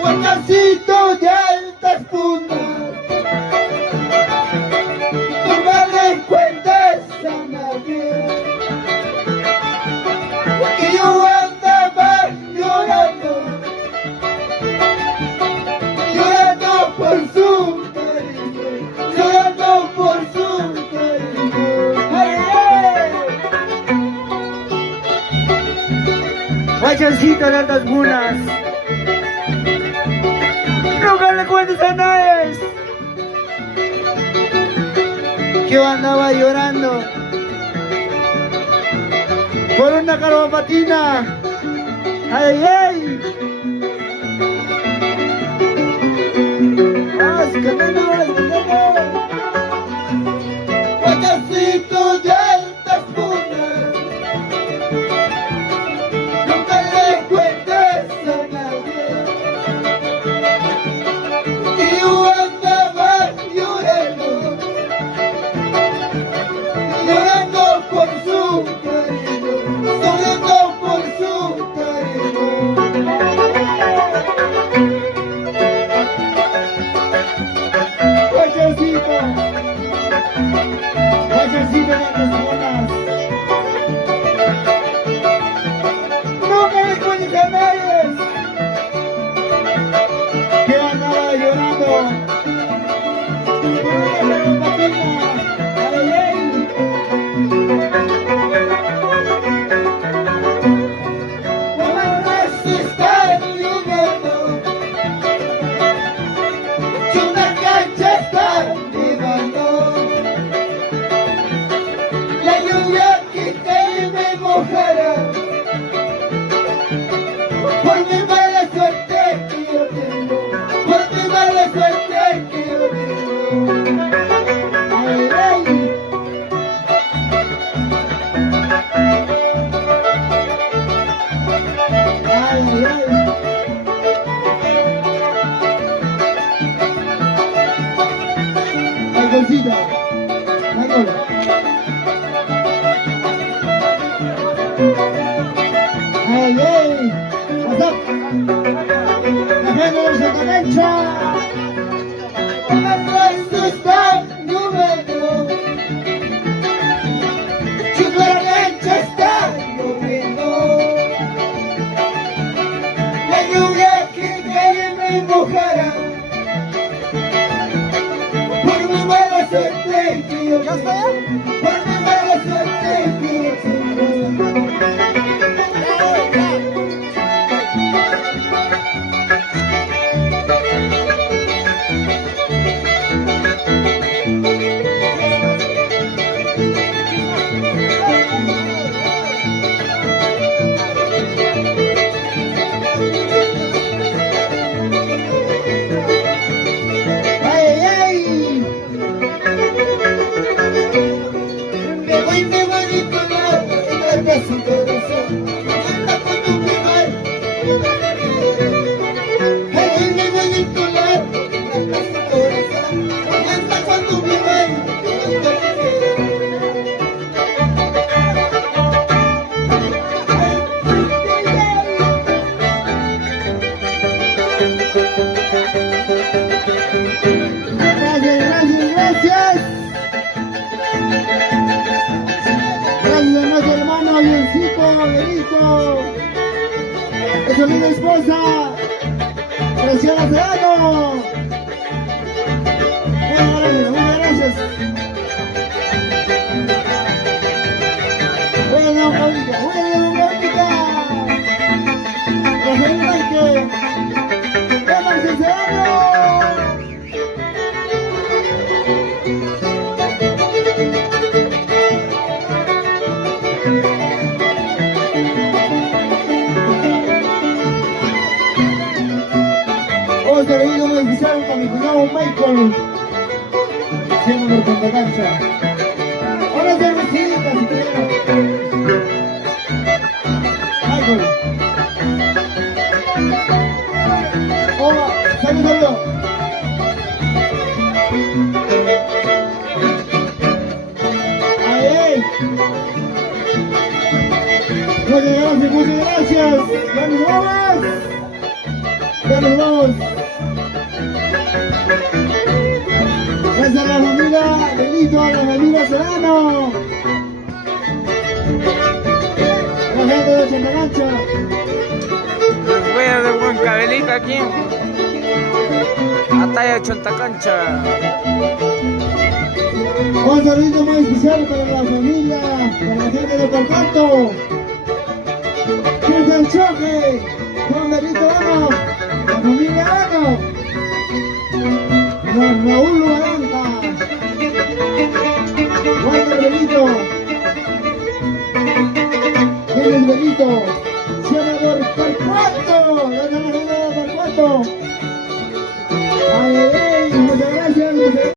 Guachacito de altas puntas, no me le cuentes a nadie que yo andaba llorando, llorando por su cariño, llorando por su cariño. ¡Ay, ay! Guachacito de altas puntas, nunca le cuentes a nadie que yo andaba llorando por una carvapatina. ¡Ay, ay! Guachacito de altas puntas, nunca le cuentes a nadie que yo andaba llorando, llorando por su cariño, llorando por su cariño. Guachacito, guachacito de las bolas, nunca le cuentes a nadie que andaba llorando por una carvapatina. ¡Ay, ay! Se está lloviendo, que una cancha está nevando, la lluvia que cae me mojará, por mi mala suerte que yo tengo, por mi mala suerte que yo tengo. ¡Ay, ay! ¡Ay, ay! Michaelcito, Michael. ¡Ay, ay! What's up? La gente de Santa Cancha. Se está lloviendo, que la cancha está lloviendo, la lluvia que cae me mojará, por mi mala suerte que yo tengo, por mi mala suerte que yo tengo. ¡Ay, ay! Me voy Nicolás, entra su corazón, anda con tu primal. Ay, me voy Nicolás, entra su corazón, anda con tu primal. Gracias. Gracias a nuestro hermano Biencito, Benito, a su linda esposa, Graciela Serrano. Muchas gracias. Buena democrática, buena democrática. Rafael Márquez, Emerson Serrano. Vamos a venir a beneficiar con mi cuñado Michael, siendo por Santa Cancha. Ahora cervecitas si quieren. Michael. Hola, salud. Ahí. Muchas gracias. Ya nos vamos. Ya nos vamos. Gracias a la familia Benito, a la familia Serrano. La gente de Chantalancha. Les voy a dar buen cabelito aquí. Ataya Chantacancha. Un saludo muy especial para la familia, para la gente de Calcanto. Desde el choque, Juan Benito Ano, la familia Ano, Raúl Luaranta, Walter Benito, ¿quién es Benito? Senador Calcanto, la gente de Calcanto. Ay, muchas gracias.